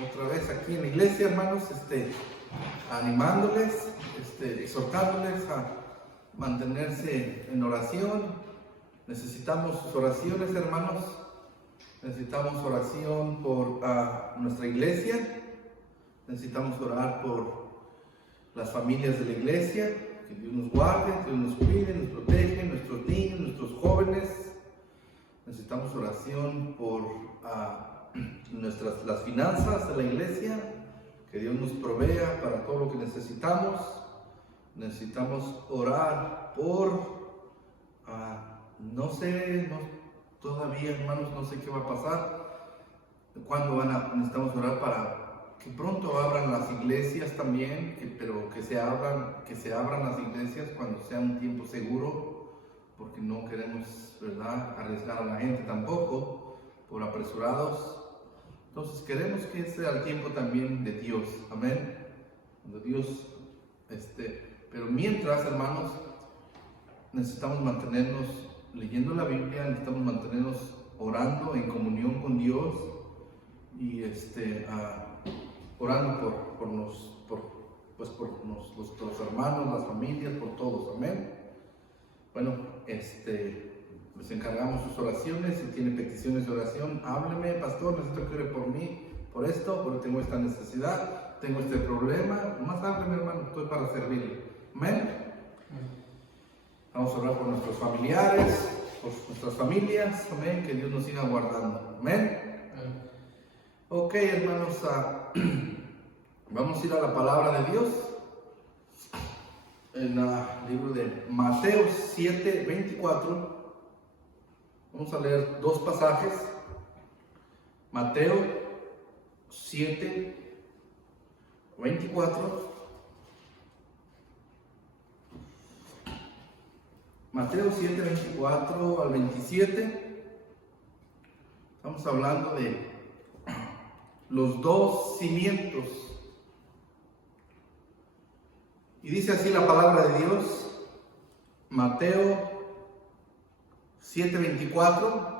otra vez aquí en la iglesia, hermanos, animándoles, exhortándoles a mantenerse en oración. Necesitamos sus oraciones, hermanos. Necesitamos oración por nuestra iglesia. Necesitamos orar por las familias de la iglesia. Que Dios nos guarde, Dios nos cuide, nos protege, nuestros niños, nuestros jóvenes. Necesitamos oración por las finanzas de la iglesia, que Dios nos provea para todo lo que necesitamos. Necesitamos orar por, todavía, hermanos, no sé qué va a pasar, cuándo necesitamos orar para que pronto abran las iglesias también, pero que se abran las iglesias cuando sea un tiempo seguro, porque no queremos, ¿verdad?, arriesgar a la gente tampoco por apresurados. Entonces queremos que sea el tiempo también de Dios, amén, de Dios, pero mientras, hermanos, necesitamos mantenernos leyendo la Biblia, necesitamos mantenernos orando en comunión con Dios y orando por nuestros hermanos, las familias, por todos, amén. Bueno, les encargamos sus oraciones. Si tiene peticiones de oración, hábleme, pastor, necesito que ore por mí, por esto, porque tengo esta necesidad, tengo este problema. Nomás hábleme, hermano, estoy para servirle. Amén. Vamos a orar por nuestros familiares, por nuestras familias, amén, que Dios nos siga guardando, amén. Ok, hermanos, vamos a ir a la palabra de Dios en el libro de Mateo 7:24. Vamos a leer dos pasajes. Mateo 7:24. Mateo 7:24 al 27. Estamos hablando de los dos cimientos. Y dice así la palabra de Dios, Mateo 7:24.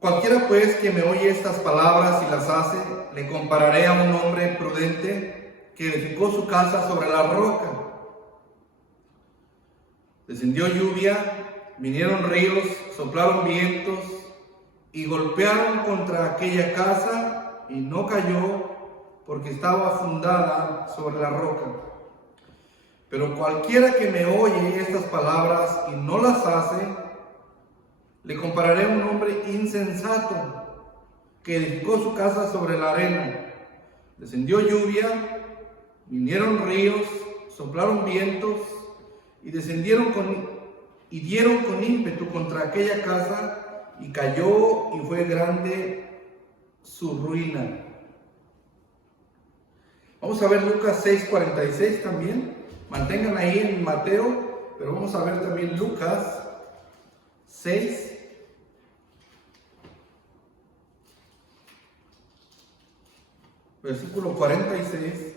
Cualquiera pues que me oye estas palabras y las hace, le compararé a un hombre prudente que edificó su casa sobre la roca. Descendió lluvia, vinieron ríos, soplaron vientos y golpearon contra aquella casa y no cayó porque estaba fundada sobre la roca. Pero cualquiera que me oye estas palabras y no las hace, le compararé a un hombre insensato que edificó su casa sobre la arena. Descendió lluvia, vinieron ríos, soplaron vientos y dieron con ímpetu contra aquella casa y cayó y fue grande su ruina. Vamos a ver Lucas 6:46 también. Mantengan ahí en Mateo, pero vamos a ver también Lucas 6. Versículo 46.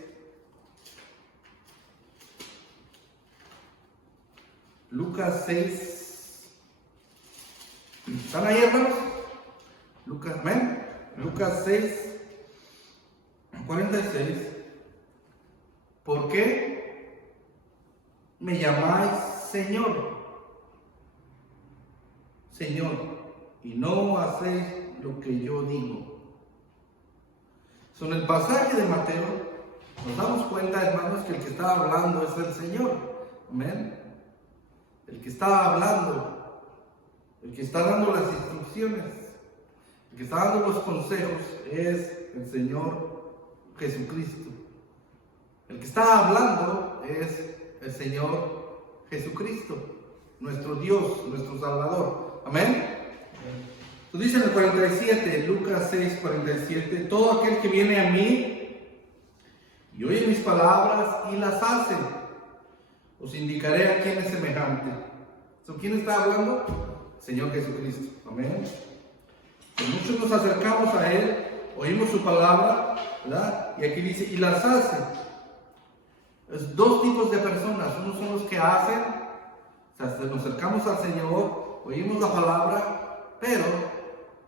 Lucas 6. ¿Están ahí, hermanos? Lucas 6:46. ¿Por qué me llamáis Señor, Señor, y no hacéis lo que yo digo? En el pasaje de Mateo nos damos cuenta, hermanos, que el que está hablando es el Señor. Amén. El que está hablando, el que está dando las instrucciones, el que está dando los consejos es el Señor Jesucristo. El que está hablando es el Señor Jesucristo, nuestro Dios, nuestro Salvador. Amén. Entonces dice en el 47, Lucas 6:47, todo aquel que viene a mí y oye mis palabras y las hace, os indicaré a quién es semejante. ¿Quién está hablando? Señor Jesucristo. Amén. Muchos nos acercamos a Él, oímos su palabra, ¿verdad? Y aquí dice, y las hace. Es dos tipos de personas. Unos son los que hacen, o sea, nos acercamos al Señor, oímos la palabra, pero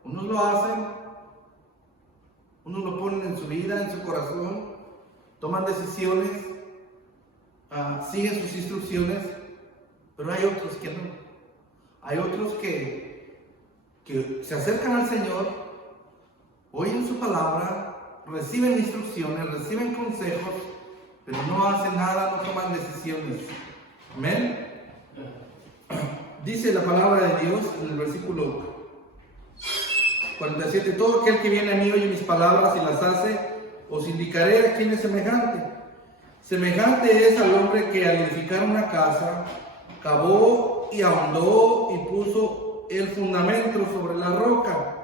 unos lo hacen Unos lo ponen en su vida, en su corazón, toman decisiones, siguen sus instrucciones, pero hay otros que no. Hay otros que se acercan al Señor, oyen su palabra, reciben instrucciones, reciben consejos, pero no hacen nada, no toman decisiones. Amén. Dice la palabra de Dios en el versículo 47, todo aquel que viene a mí oye mis palabras y las hace, os indicaré a quién es semejante. Semejante es al hombre que al edificar una casa, cavó y ahondó y puso el fundamento sobre la roca.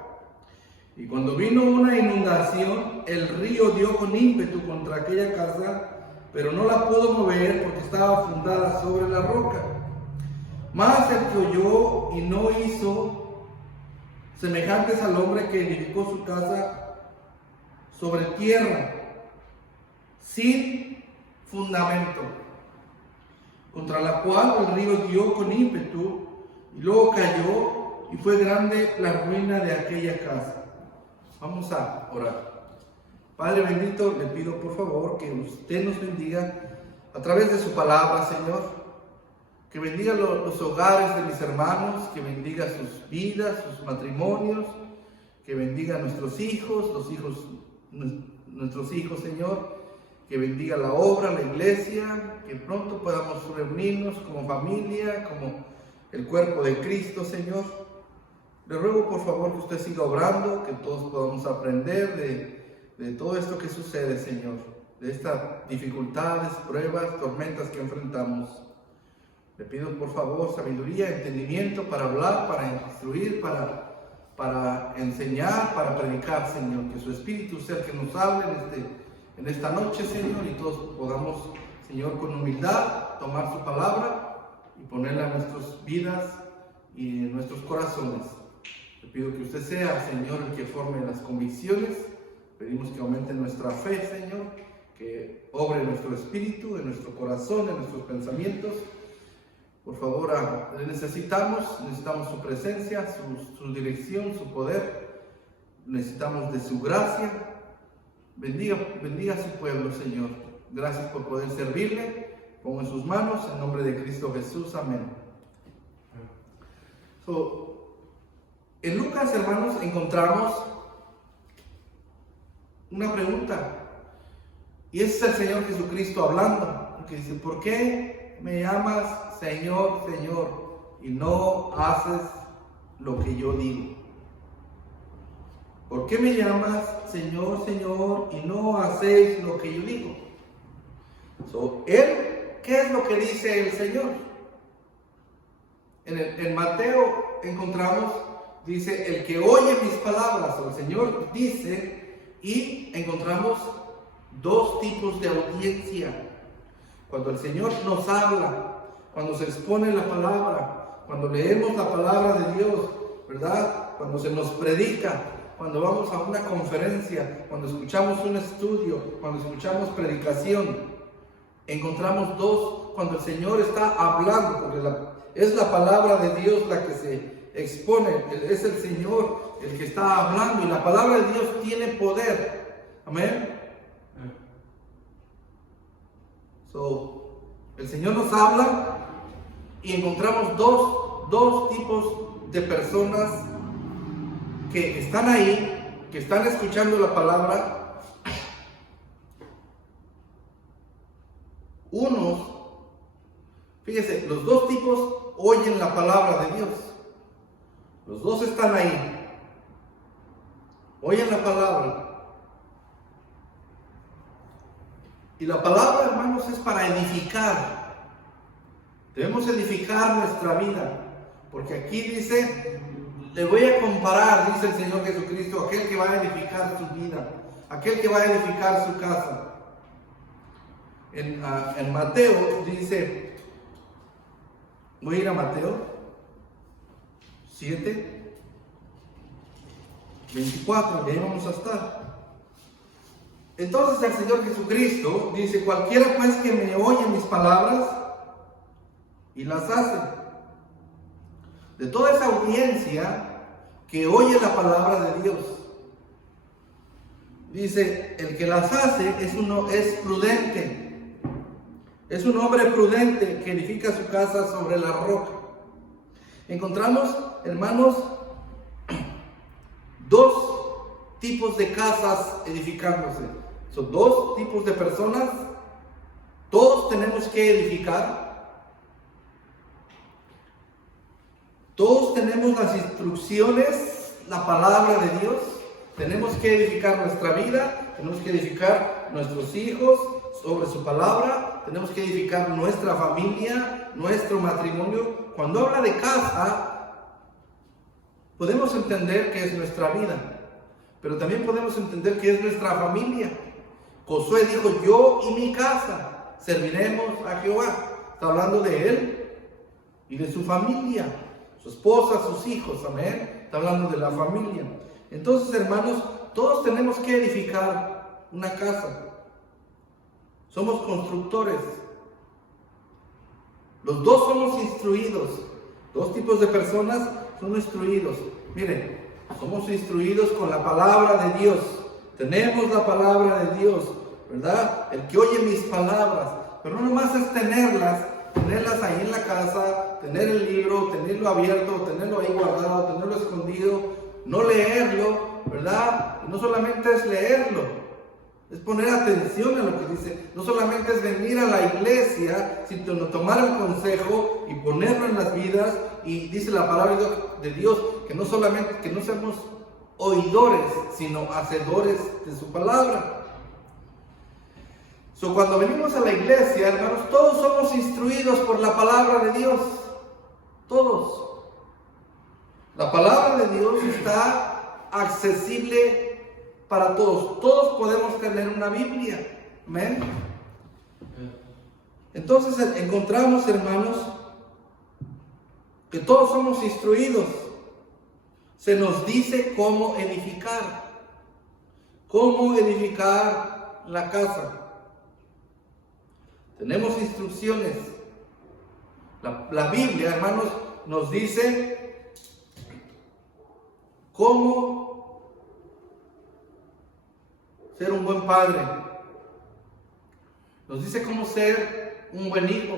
Y cuando vino una inundación, el río dio con ímpetu contra aquella casa, pero no la pudo mover porque estaba fundada sobre la roca. Mas el que oyó y no hizo, semejantes al hombre que edificó su casa sobre tierra, sin fundamento, contra la cual el río dio con ímpetu, y luego cayó, y fue grande la ruina de aquella casa. Vamos a orar. Padre bendito, le pido por favor que usted nos bendiga a través de su palabra, Señor. Que bendiga los hogares de mis hermanos, que bendiga sus vidas, sus matrimonios, que bendiga a nuestros hijos, nuestros hijos, Señor, que bendiga la obra, la iglesia, que pronto podamos reunirnos como familia, como el cuerpo de Cristo, Señor. Le ruego por favor que usted siga obrando, que todos podamos aprender de todo esto que sucede, Señor, de estas dificultades, pruebas, tormentas que enfrentamos. Le pido por favor sabiduría, entendimiento para hablar, para instruir, para enseñar, para predicar, Señor. Que su Espíritu sea el que nos hable en esta noche, Señor, y todos podamos, Señor, con humildad tomar su palabra y ponerla en nuestras vidas y en nuestros corazones. Le pido que usted sea, Señor, el que forme las convicciones. Pedimos que aumente nuestra fe, Señor, que obre en nuestro espíritu, en nuestro corazón, en nuestros pensamientos. Por favor, necesitamos su presencia, su dirección, su poder. Necesitamos de su gracia. Bendiga a su pueblo, Señor. Gracias por poder servirle. Pongo en sus manos, en nombre de Cristo Jesús. Amén. En Lucas, hermanos, encontramos una pregunta. Y es el Señor Jesucristo hablando. Que dice, ¿por qué me llamas Señor, Señor, y no haces lo que yo digo? ¿Por qué me llamas Señor, Señor, y no hacéis lo que yo digo? ¿Qué es lo que dice el Señor? En Mateo encontramos, dice, el que oye mis palabras, el Señor dice, y encontramos dos tipos de audiencia. Cuando el Señor nos habla, cuando se expone la palabra, cuando leemos la palabra de Dios, ¿verdad? Cuando se nos predica, cuando vamos a una conferencia, cuando escuchamos un estudio, cuando escuchamos predicación, encontramos dos, cuando el Señor está hablando, porque es la palabra de Dios la que se expone, es el Señor el que está hablando, y la palabra de Dios tiene poder. Amén. El Señor nos habla y encontramos dos tipos de personas que están ahí, que están escuchando la palabra. Unos, fíjese, los dos tipos oyen la palabra de Dios. Los dos están ahí. Oyen la palabra. Y la palabra, hermanos, es para edificar. Debemos edificar nuestra vida. Porque aquí dice, le voy a comparar, dice el Señor Jesucristo, aquel que va a edificar su vida, aquel que va a edificar su casa. En Mateo dice, voy a ir a Mateo 7, 24, y ahí vamos a estar. Entonces el Señor Jesucristo dice, cualquiera pues que me oye mis palabras y las hace. De toda esa audiencia que oye la palabra de Dios, Dice, el que las hace es prudente. Es un hombre prudente que edifica su casa sobre la roca. Encontramos, hermanos, dos tipos de casas edificándose. Son dos tipos de personas. Todos tenemos que edificar. Todos tenemos las instrucciones, la palabra de Dios. Tenemos que edificar nuestra vida, tenemos que edificar nuestros hijos sobre su palabra, tenemos que edificar nuestra familia, nuestro matrimonio. Cuando habla de casa, podemos entender que es nuestra vida, pero también podemos entender que es nuestra familia. Josué dijo, yo y mi casa serviremos a Jehová. Está hablando de él y de su familia, su esposa, sus hijos, amén. Está hablando de la familia. Entonces, hermanos, todos tenemos que edificar una casa. Somos constructores. Los dos somos instruidos. Dos tipos de personas son instruidos. Miren, somos instruidos con la palabra de Dios. Tenemos la palabra de Dios, ¿verdad? El que oye mis palabras. Pero no nomás es tenerlas ahí en la casa, tener el libro, tenerlo abierto, tenerlo ahí guardado, tenerlo escondido. No leerlo, ¿verdad? No solamente es leerlo, es poner atención a lo que dice. No solamente es venir a la iglesia, sino tomar el consejo y ponerlo en las vidas. Y dice la palabra de Dios que no solamente, que no seamos oidores, sino hacedores de su palabra. Cuando venimos a la iglesia, hermanos, todos somos instruidos por la palabra de Dios. Todos. La palabra de Dios está accesible para todos. Todos podemos tener una Biblia. Amén. Entonces encontramos, hermanos, que todos somos instruidos. Se nos dice cómo edificar la casa. Tenemos instrucciones. La Biblia, hermanos, nos dice cómo ser un buen padre. Nos dice cómo ser un buen hijo.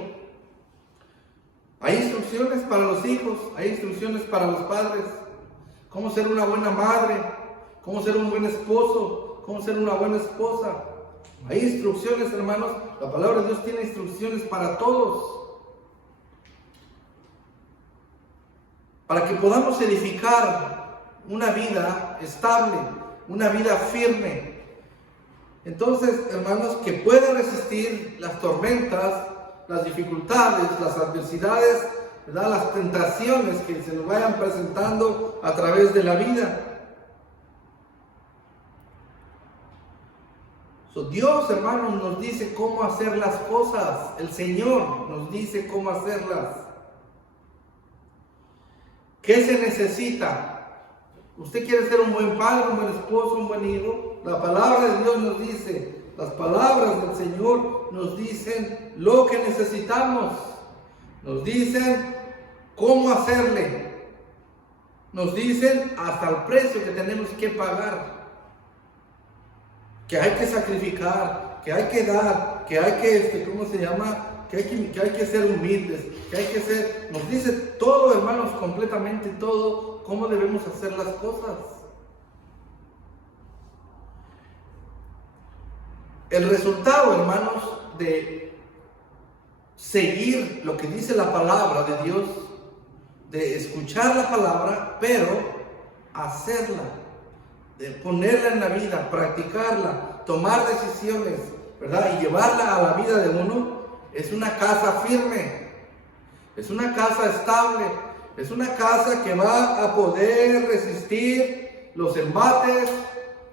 Hay instrucciones para los hijos, hay instrucciones para los padres. Cómo ser una buena madre, cómo ser un buen esposo, cómo ser una buena esposa. Hay instrucciones, hermanos. La palabra de Dios tiene instrucciones para todos. Para que podamos edificar una vida estable, una vida firme. Entonces, hermanos, que pueda resistir las tormentas, las dificultades, las adversidades, ¿verdad? Las tentaciones que se nos vayan presentando a través de la vida. Dios, hermanos, nos dice cómo hacer las cosas. El Señor nos dice cómo hacerlas. ¿Qué se necesita? ¿Usted quiere ser un buen padre, un buen esposo, un buen hijo? La palabra de Dios nos dice, las palabras del Señor nos dicen lo que necesitamos. Nos dicen cómo hacerle. Nos dicen hasta el precio que tenemos que pagar. Que hay que sacrificar, que hay que dar, que hay que, ¿cómo se llama? Que hay que ser humildes, que hay que ser, nos dice todo, hermanos, completamente todo, cómo debemos hacer las cosas. El resultado, hermanos, de seguir lo que dice la palabra de Dios, de escuchar la palabra, pero hacerla, de ponerla en la vida, practicarla, tomar decisiones, ¿verdad? Y llevarla a la vida de uno, es una casa firme, es una casa estable, es una casa que va a poder resistir los embates,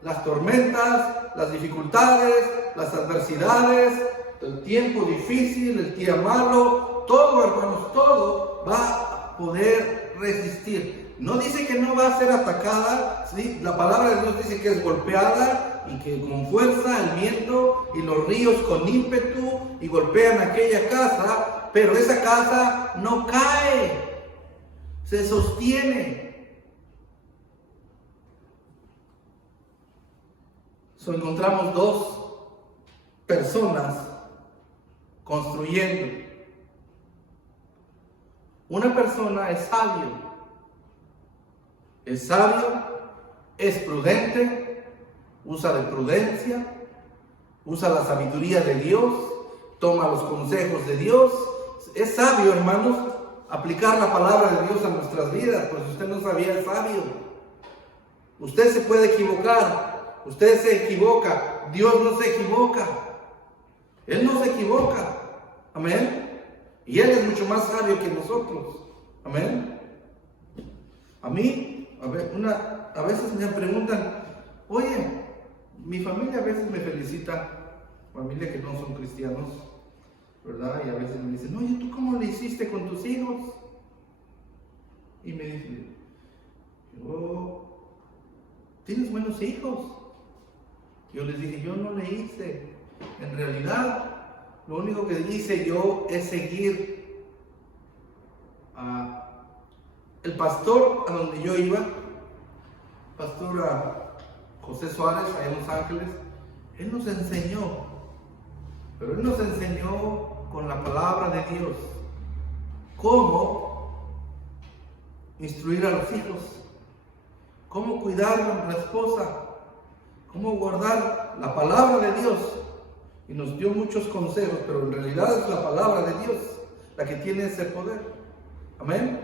las tormentas, las dificultades, las adversidades, el tiempo difícil, el día malo, todo, hermanos, todo va a poder resistir. No dice que no va a ser atacada, ¿sí? La palabra de Dios dice que es golpeada y que con fuerza el viento y los ríos con ímpetu y golpean aquella casa, pero esa casa no cae, se sostiene. Encontramos dos personas construyendo. Una persona es sabio, es prudente, usa de prudencia, usa la sabiduría de Dios, toma los consejos de Dios. Es sabio, hermanos, aplicar la palabra de Dios a nuestras vidas. Pues usted no sabía, es sabio. Usted se puede equivocar, usted se equivoca, Dios no se equivoca. Él no se equivoca. Amén. Y Él es mucho más sabio que nosotros. Amén. A mí, a veces me preguntan, oye, mi familia a veces me felicita, familia que no son cristianos, ¿verdad? Y a veces me dicen, oye, ¿tú cómo le hiciste con tus hijos? Y me dicen, ¿tienes buenos hijos? Yo les dije, yo no le hice. En realidad, lo único que hice yo es seguir el pastor a donde yo iba, pastor José Suárez, allá en Los Ángeles. Él nos enseñó, pero Él nos enseñó con la palabra de Dios cómo instruir a los hijos, cómo cuidar a la esposa, cómo guardar la palabra de Dios. Y nos dio muchos consejos, pero en realidad es la palabra de Dios la que tiene ese poder. Amén.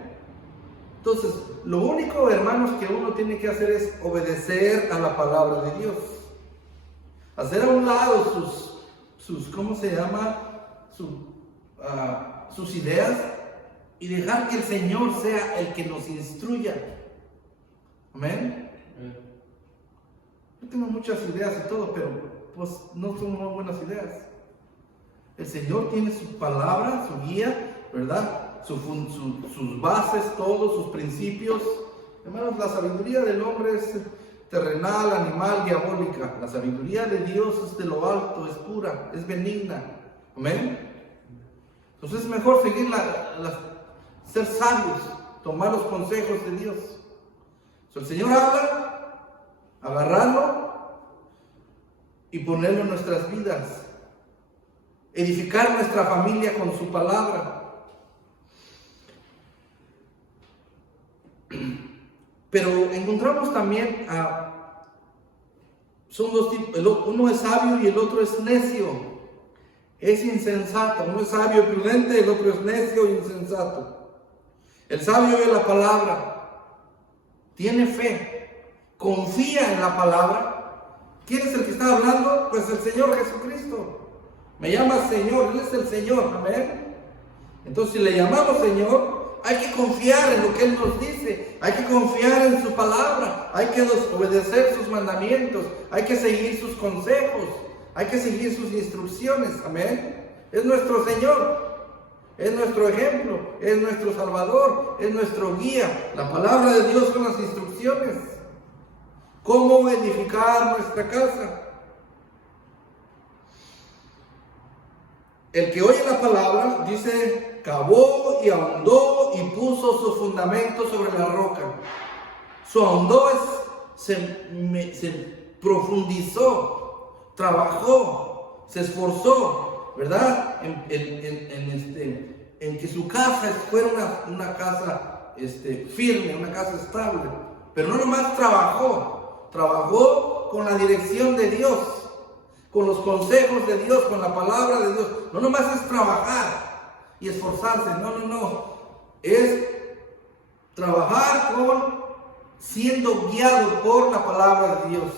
Entonces, lo único, hermanos, que uno tiene que hacer es obedecer a la palabra de Dios. Hacer a un lado sus ¿cómo se llama? Sus ideas, y dejar que el Señor sea el que nos instruya. Amén. Yo tengo muchas ideas y todo, pero pues no son muy buenas ideas. El Señor tiene su palabra, su guía, ¿verdad? Sus bases, todos sus principios. Hermanos, la sabiduría del hombre es terrenal, animal, diabólica. La sabiduría de Dios es de lo alto, es pura, es benigna. Amén. Entonces es mejor seguir ser sabios, tomar los consejos de Dios. Si el Señor habla, agarrarlo y ponerlo en nuestras vidas. Edificar nuestra familia con su palabra. Pero encontramos también son dos tipos, uno es sabio y el otro es necio, es insensato. Uno es sabio y prudente, el otro es necio e insensato. El sabio oye la palabra, tiene fe, confía en la palabra. ¿Quién es el que está hablando? Pues el Señor Jesucristo. Me llama Señor, Él es el Señor, amén. Entonces, si le llamamos Señor, hay que confiar en lo que Él nos dice, hay que confiar en su palabra, hay que obedecer sus mandamientos, hay que seguir sus consejos, hay que seguir sus instrucciones, amén. Es nuestro Señor, es nuestro ejemplo, es nuestro Salvador, es nuestro guía. La palabra de Dios son las instrucciones. ¿Cómo edificar nuestra casa? El que oye la palabra, dice, cavó y ahondó y puso su fundamento sobre la roca. Su ahondó se profundizó, trabajó, se esforzó, ¿verdad? En que su casa fuera una casa firme, una casa estable. Pero no nomás trabajó con la dirección de Dios, con los consejos de Dios, con la palabra de Dios. No nomás es trabajar y esforzarse, no. Es trabajar siendo guiado por la palabra de Dios.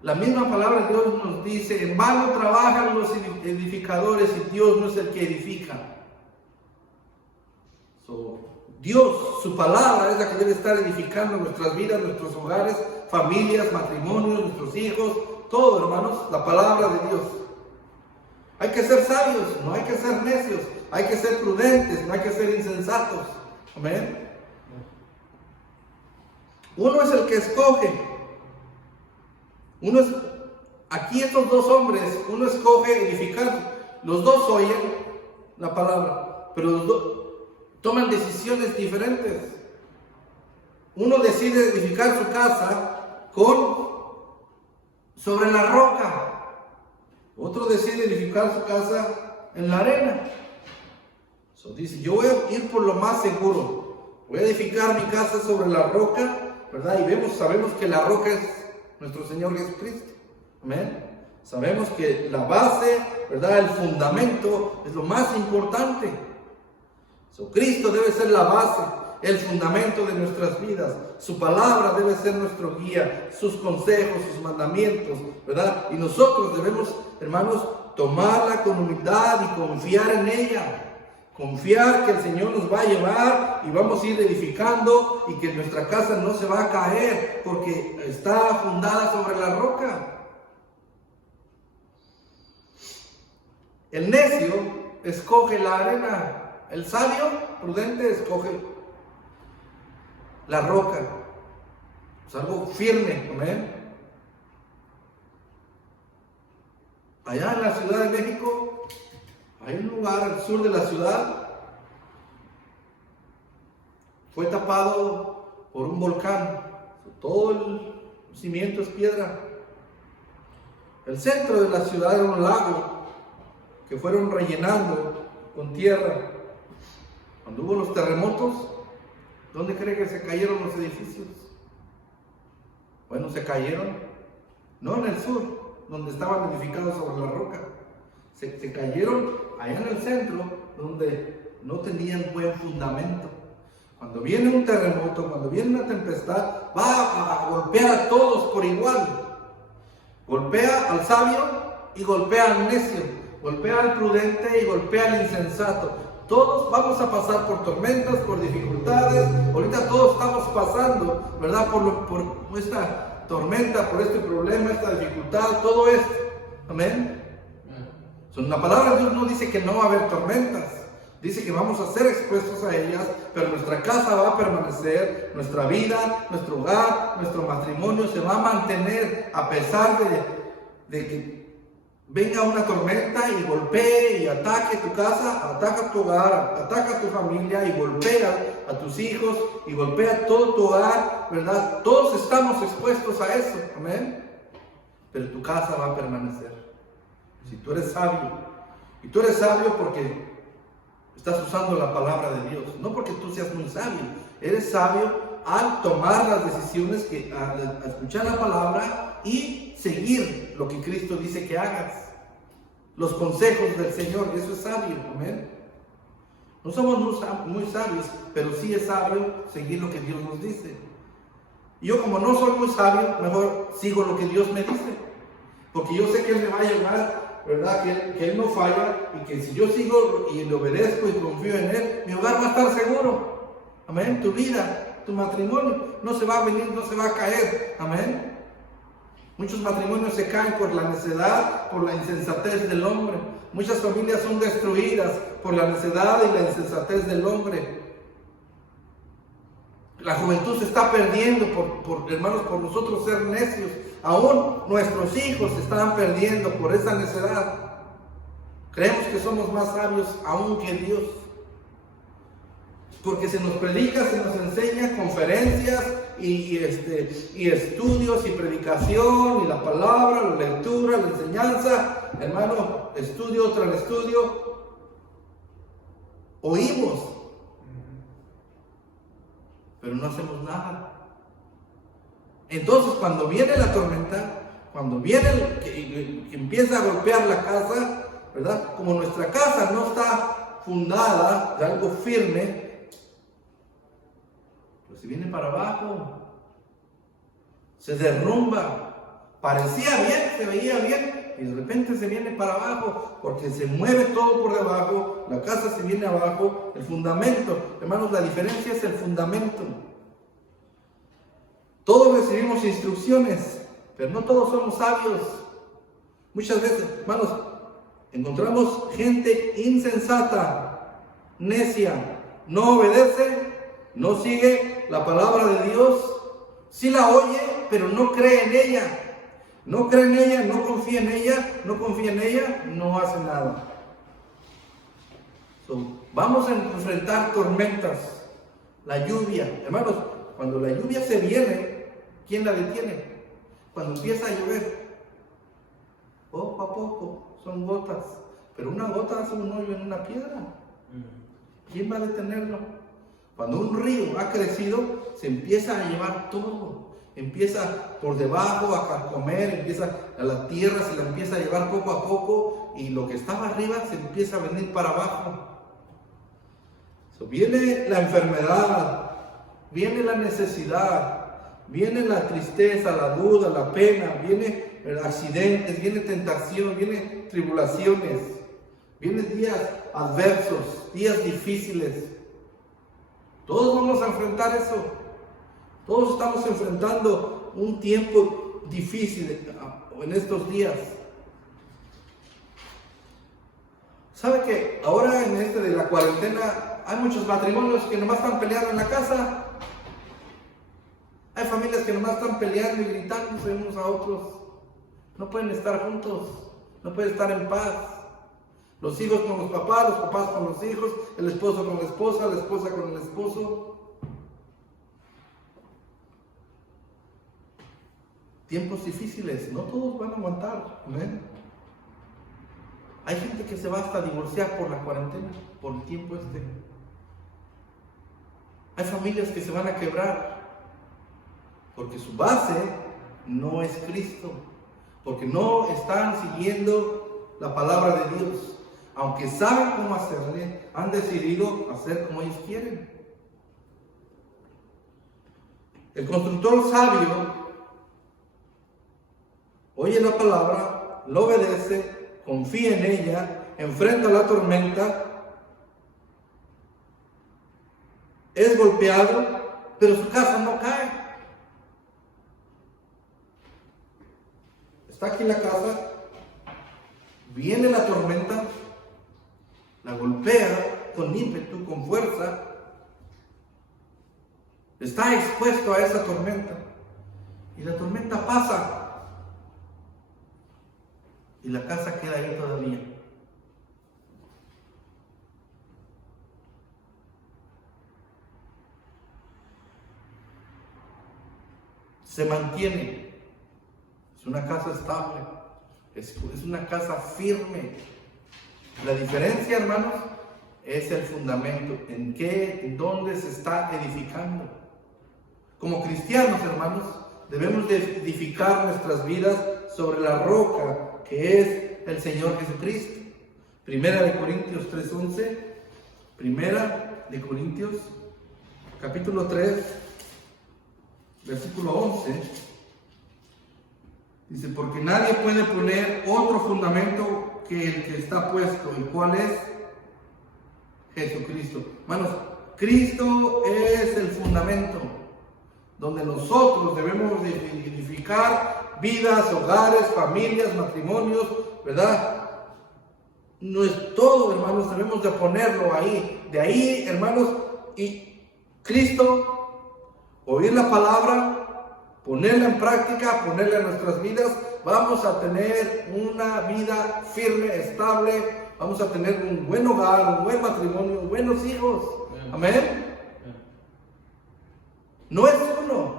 La misma palabra de Dios nos dice, en vano trabajan los edificadores y Dios no es el que edifica. Dios, su palabra es la que debe estar edificando nuestras vidas, nuestros hogares, familias, matrimonios, nuestros hijos, todo, hermanos, la palabra de Dios. Hay que ser sabios, no hay que ser necios, hay que ser prudentes, no hay que ser insensatos. Amén. Uno es el que escoge. Aquí estos dos hombres, uno escoge edificar. Los dos oyen la palabra, pero los dos toman decisiones diferentes. Uno decide edificar su casa con sobre la roca. Otro decide edificar su casa en la arena. Dice, yo voy a ir por lo más seguro. Voy a edificar mi casa sobre la roca, ¿verdad? Y sabemos que la roca es nuestro Señor Jesucristo. Amén. Sabemos que la base, ¿verdad? El fundamento es lo más importante. Cristo debe ser la base, el fundamento de nuestras vidas. Su palabra debe ser nuestro guía, sus consejos, sus mandamientos, ¿verdad? Y nosotros debemos, hermanos, tomarla con humildad y confiar en ella. Confiar que el Señor nos va a llevar y vamos a ir edificando y que nuestra casa no se va a caer porque está fundada sobre la roca. El necio escoge la arena. El sabio, prudente, escoge la roca. Es algo firme, amén. Allá en la Ciudad de México, hay un lugar al sur de la ciudad, fue tapado por un volcán. Todo el cimiento es piedra. El centro de la ciudad era un lago que fueron rellenando con tierra. Cuando hubo los terremotos, ¿dónde cree que se cayeron los edificios? Bueno, se cayeron, no en el sur, donde estaban edificados sobre la roca. Se cayeron allá en el centro, donde no tenían buen fundamento. Cuando viene un terremoto, cuando viene una tempestad, va a golpear a todos por igual. Golpea al sabio y golpea al necio. Golpea al prudente y golpea al insensato. Todos vamos a pasar por tormentas, por dificultades. Ahorita todos estamos pasando, ¿verdad? Por esta tormenta, por este problema, esta dificultad, todo esto. Amén. La palabra de Dios no dice que no va a haber tormentas. Dice que vamos a ser expuestos a ellas, pero nuestra casa va a permanecer, nuestra vida, nuestro hogar, nuestro matrimonio se va a mantener a pesar de que venga una tormenta y golpee y ataque tu casa, ataca tu hogar, ataca tu familia y golpea a tus hijos y golpea todo tu hogar, ¿verdad? Todos estamos expuestos a eso, amén. Pero tu casa va a permanecer. Si tú eres sabio, y tú eres sabio porque estás usando la palabra de Dios, no porque tú seas muy sabio, eres sabio al tomar las decisiones, al escuchar la palabra y seguir lo que Cristo dice que hagas, los consejos del Señor. Eso es sabio, amén. No somos muy sabios, pero sí es sabio seguir lo que Dios nos dice. Y yo, como no soy muy sabio, mejor sigo lo que Dios me dice, porque yo sé que Él me va a llevar, ¿verdad? Que él no falla, y que si yo sigo y le obedezco y confío en Él, mi hogar va a estar seguro. Amén. Tu vida, tu matrimonio no se va a venir, no se va a caer. Amén. Muchos matrimonios se caen por la necedad, por la insensatez del hombre. Muchas familias son destruidas por la necedad y la insensatez del hombre. La juventud se está perdiendo hermanos, por nosotros ser necios. Aún nuestros hijos se están perdiendo por esa necedad. Creemos que somos más sabios aún que Dios. Porque se nos predica, se nos enseña conferencias y estudios y predicación y la palabra, la lectura, la enseñanza. Hermano, estudio tras estudio. Oímos, pero no hacemos nada. Entonces, cuando viene la tormenta, cuando viene que empieza a golpear la casa, ¿verdad? Como nuestra casa no está fundada de algo firme, pues se viene para abajo, se derrumba. Parecía bien, se veía bien, y de repente se viene para abajo, porque se mueve todo por debajo, la casa se viene abajo, el fundamento. Hermanos, la diferencia es el fundamento. Todos recibimos instrucciones, pero no todos somos sabios. Muchas veces, hermanos, encontramos gente insensata, necia, no obedece, no sigue la palabra de Dios, sí la oye, pero no cree en ella. No cree en ella, no confía en ella, no hace nada. Vamos a enfrentar tormentas, la lluvia. Hermanos, cuando la lluvia se viene, ¿quién la detiene? Cuando empieza a llover. a poco, son gotas. Pero una gota hace un hoyo en una piedra. ¿Quién va a detenerlo? Cuando un río ha crecido, se empieza a llevar todo. Empieza por debajo a carcomer, empieza a la tierra, se la empieza a llevar poco a poco, y lo que estaba arriba se empieza a venir para abajo. Viene la enfermedad, viene la necesidad, viene la tristeza, la duda, la pena, viene accidentes, viene tentación, viene tribulaciones, vienen días adversos, días difíciles. Todos vamos a enfrentar eso. Todos estamos enfrentando un tiempo difícil en estos días. ¿Sabe que ahora en de la cuarentena hay muchos matrimonios que nomás están peleando en la casa? Hay familias que nomás están peleando y gritándose unos a otros. No pueden estar juntos, no pueden estar en paz. Los hijos con los papás con los hijos, el esposo con la esposa con el esposo. Tiempos difíciles, no todos van a aguantar. Amén. Hay gente que se va hasta a divorciar por la cuarentena, por el tiempo este. Hay familias que se van a quebrar porque su base no es Cristo, porque no están siguiendo la palabra de Dios. Aunque saben cómo hacerle, han decidido hacer como ellos quieren. El constructor sabio oye la palabra, lo obedece, confía en ella, enfrenta la tormenta, es golpeado, pero su casa no cae. Está aquí la casa, viene la tormenta, la golpea con ímpetu, con fuerza, está expuesto a esa tormenta, y la tormenta pasa, y la casa queda ahí todavía. Se mantiene. Es una casa estable. Es una casa firme. La diferencia, hermanos, es el fundamento. ¿En dónde se está edificando? Como cristianos, hermanos, debemos de edificar nuestras vidas sobre la roca que es el Señor Jesucristo. Primera de Corintios 3:11. Primera de Corintios, capítulo 3, versículo 11. Dice, porque nadie puede poner otro fundamento que el que está puesto. ¿Y cuál es? Jesucristo. Hermanos, Cristo es el fundamento donde nosotros debemos de edificar vidas, hogares, familias, matrimonios, ¿verdad? No es todo, hermanos, debemos de ponerlo ahí. De ahí, hermanos, y Cristo, oír la palabra, ponerla en práctica, ponerla en nuestras vidas, vamos a tener una vida firme, estable, vamos a tener un buen hogar, un buen matrimonio, buenos hijos. Amén. No es uno,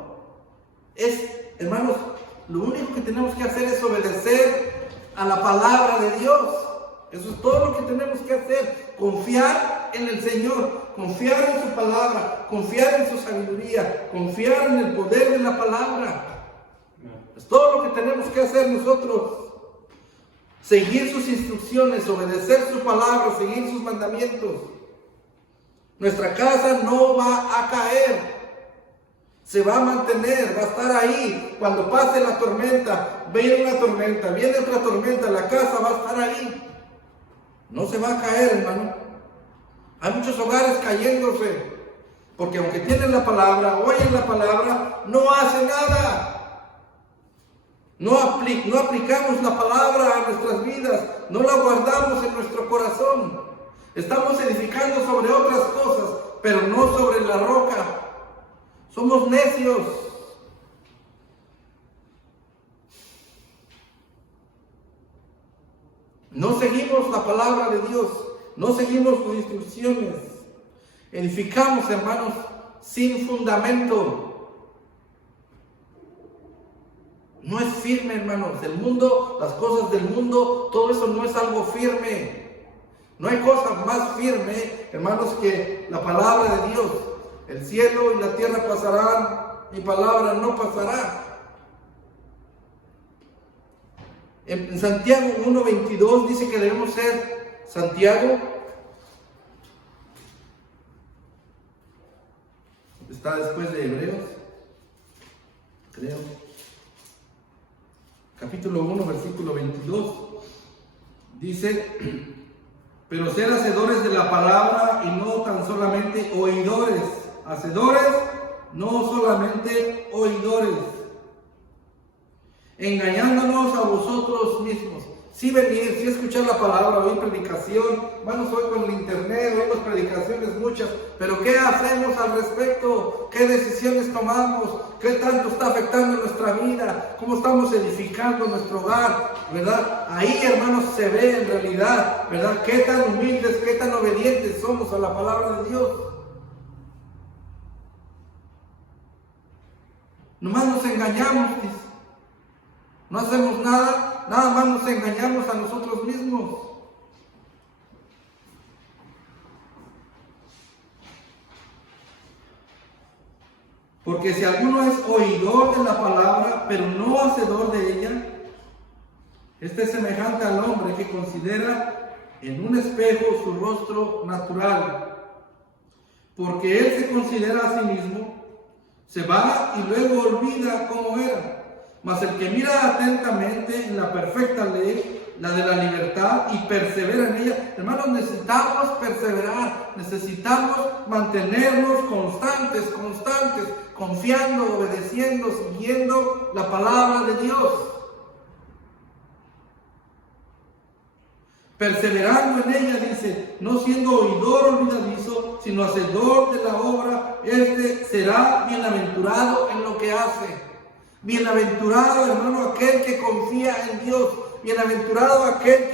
es, hermanos, lo único que tenemos que hacer es obedecer a la palabra de Dios. Eso es todo lo que tenemos que hacer. Confiar en el Señor, confiar en su palabra, confiar en su sabiduría, confiar en el poder de la palabra. Es todo lo que tenemos que hacer nosotros. Seguir sus instrucciones, obedecer su palabra, seguir sus mandamientos. Nuestra casa no va a caer. Se va a mantener, va a estar ahí. Cuando pase la tormenta, viene una tormenta, viene otra tormenta, la casa va a estar ahí. No se va a caer, hermano. Hay muchos hogares cayéndose, porque aunque tienen la palabra, oyen la palabra, no hacen nada. No aplicamos la palabra a nuestras vidas, no la guardamos en nuestro corazón. Estamos edificando sobre otras cosas, pero no sobre la roca. Somos necios. No seguimos la palabra de Dios. No seguimos sus instrucciones. Edificamos, hermanos, sin fundamento. No es firme, hermanos. El mundo, las cosas del mundo, todo eso no es algo firme. No hay cosa más firme, hermanos, que la palabra de Dios. El cielo y la tierra pasarán, mi palabra no pasará. En Santiago 1:22 dice que debemos ser Santiago. Está después de Hebreos, creo. Capítulo 1, versículo 22. Dice: pero ser hacedores de la palabra y no tan solamente oidores. Hacedores, no solamente oidores. Engañándonos a vosotros mismos. Sí venir, sí escuchar la palabra, oír predicación. Hermanos, hoy con el internet, oímos predicaciones muchas. Pero ¿qué hacemos al respecto? ¿Qué decisiones tomamos? ¿Qué tanto está afectando nuestra vida? ¿Cómo estamos edificando nuestro hogar? ¿Verdad? Ahí, hermanos, se ve en realidad, ¿verdad? ¿Qué tan humildes, qué tan obedientes somos a la palabra de Dios? Nomás nos engañamos, dice. No hacemos nada, nada más nos engañamos a nosotros mismos. Porque si alguno es oidor de la palabra, pero no hacedor de ella, este es semejante al hombre que considera en un espejo su rostro natural. Porque él se considera a sí mismo, se va y luego olvida cómo era. Mas el que mira atentamente en la perfecta ley, la de la libertad, y persevera en ella. Hermanos, necesitamos perseverar, necesitamos mantenernos constantes, confiando, obedeciendo, siguiendo la palabra de Dios. Perseverando en ella, dice, no siendo oidor olvidadizo, sino hacedor de la obra, este será bienaventurado en lo que hace. Bienaventurado, hermano, aquel que confía en Dios. Bienaventurado aquel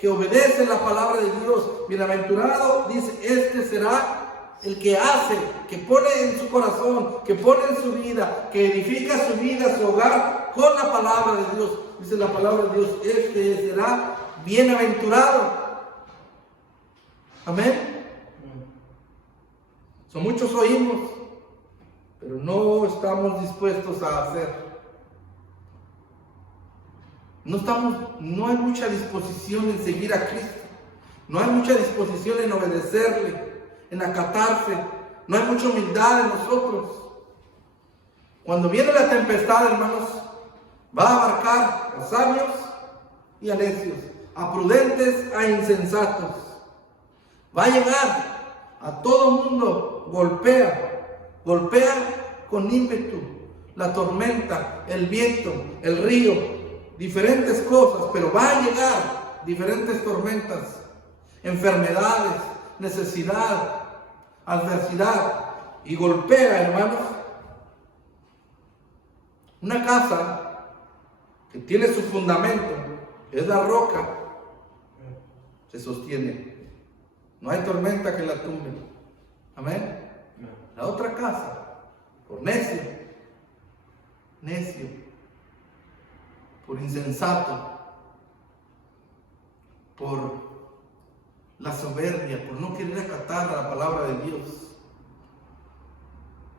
que obedece la palabra de Dios. Bienaventurado, dice, este será el que hace, que pone en su corazón, que pone en su vida, que edifica su vida, su hogar, con la palabra de Dios. Dice la palabra de Dios, este será bienaventurado. Amén. Son muchos oímos, pero no estamos dispuestos a hacer. No hay mucha disposición en seguir a Cristo. No hay mucha disposición en obedecerle, en acatarse. No hay mucha humildad en nosotros. Cuando viene la tempestad, hermanos, va a abarcar a sabios y a necios, a prudentes, a insensatos. Va a llegar a todo mundo, golpea con ímpetu la tormenta, el viento, el río, diferentes cosas, pero va a llegar diferentes tormentas, enfermedades, necesidad, adversidad, y golpea, hermanos. Una casa que tiene su fundamento, es la roca, se sostiene. No hay tormenta que la tumbe. Amén. La otra casa, por necio, por insensato, por la soberbia, por no querer acatar a la palabra de Dios.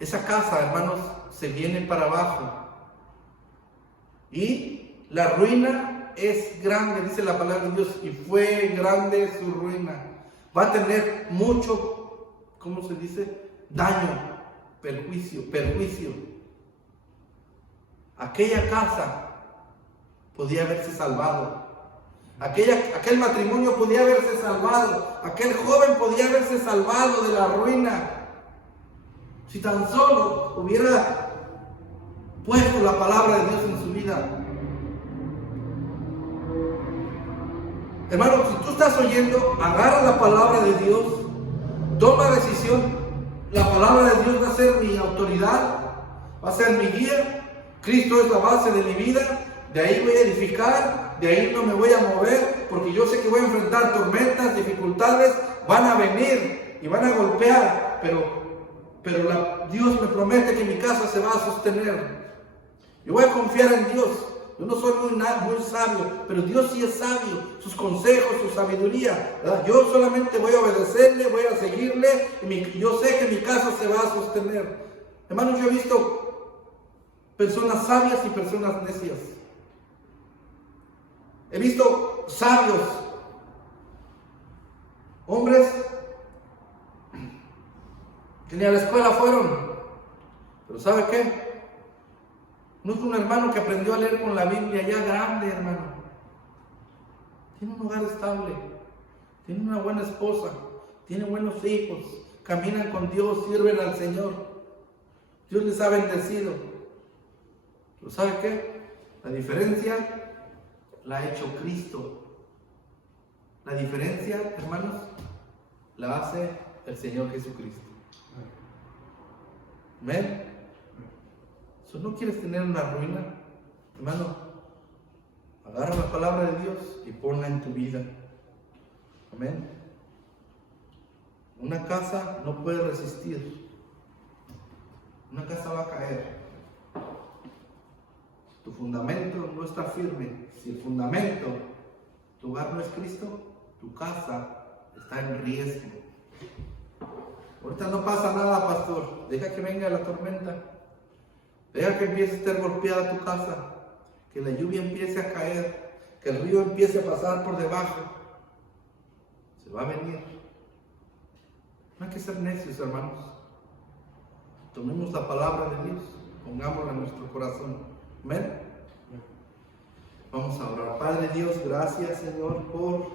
Esa casa, hermanos, se viene para abajo. Y la ruina es grande, dice la palabra de Dios, y fue grande su ruina. Va a tener mucho, ¿cómo se dice? Daño, perjuicio. Aquella casa podía haberse salvado. Aquel matrimonio podía haberse salvado. Aquel joven podía haberse salvado de la ruina. Si tan solo hubiera puesto la palabra de Dios en su vida. Hermano, si tú estás oyendo, agarra la palabra de Dios, toma decisión. La palabra de Dios va a ser mi autoridad, va a ser mi guía. Cristo es la base de mi vida. De ahí voy a edificar, de ahí no me voy a mover, porque yo sé que voy a enfrentar tormentas, dificultades, van a venir y van a golpear, pero Dios me promete que mi casa se va a sostener. Yo voy a confiar en Dios. Yo no soy muy sabio, pero Dios sí es sabio. Sus consejos, su sabiduría, ¿verdad? Yo solamente voy a obedecerle, voy a seguirle, y yo sé que mi casa se va a sostener. Hermanos, yo he visto personas sabias y personas necias. He visto sabios, hombres que ni a la escuela fueron. Pero ¿sabe qué? No es un hermano que aprendió a leer con la Biblia ya grande, hermano. Tiene un hogar estable, tiene una buena esposa, tiene buenos hijos, caminan con Dios, sirven al Señor. Dios les ha bendecido. ¿Pero sabe qué? La diferencia la ha hecho Cristo. La diferencia, hermanos, la hace el Señor Jesucristo. ¿Amén? Si no quieres tener una ruina, hermano, agarra la palabra de Dios y ponla en tu vida. Amén. Una casa no puede resistir. Una casa va a caer. Tu fundamento no está firme. Si el fundamento, tu hogar no es Cristo, tu casa está en riesgo. Ahorita no pasa nada, pastor. Deja que venga la tormenta. Deja que empiece a estar golpeada tu casa. Que la lluvia empiece a caer. Que el río empiece a pasar por debajo. Se va a venir. No hay que ser necios, hermanos. Tomemos la palabra de Dios. Pongámosla en nuestro corazón. Amén. Vamos a orar. Padre Dios, gracias, Señor, por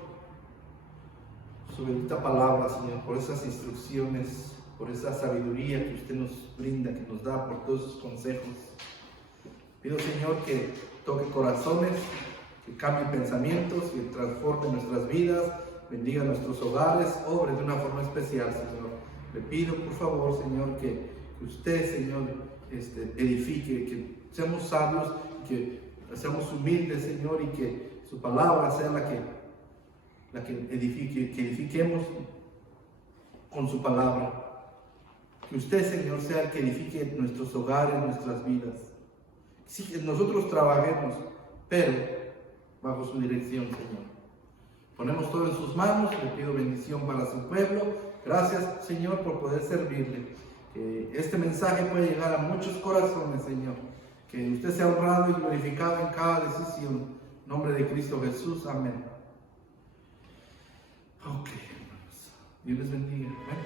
su bendita palabra, Señor, por esas instrucciones, por esa sabiduría que usted nos brinda, que nos da, por todos sus consejos. Pido, Señor, que toque corazones, que cambie pensamientos, que transforme nuestras vidas, bendiga nuestros hogares, obre de una forma especial, Señor. Le pido, por favor, Señor, que usted, Señor, edifique, que seamos sabios, que seamos humildes, Señor, y que su palabra sea la que edifique, que edifiquemos con su palabra. Que usted, Señor, sea el que edifique nuestros hogares, nuestras vidas. Sí, que nosotros trabajemos, pero bajo su dirección, Señor. Ponemos todo en sus manos, le pido bendición para su pueblo. Gracias, Señor, por poder servirle. Que este mensaje pueda llegar a muchos corazones, Señor. Que usted sea honrado y glorificado en cada decisión. En nombre de Cristo Jesús. Amén. Ok, hermanos. Dios les bendiga. Amén.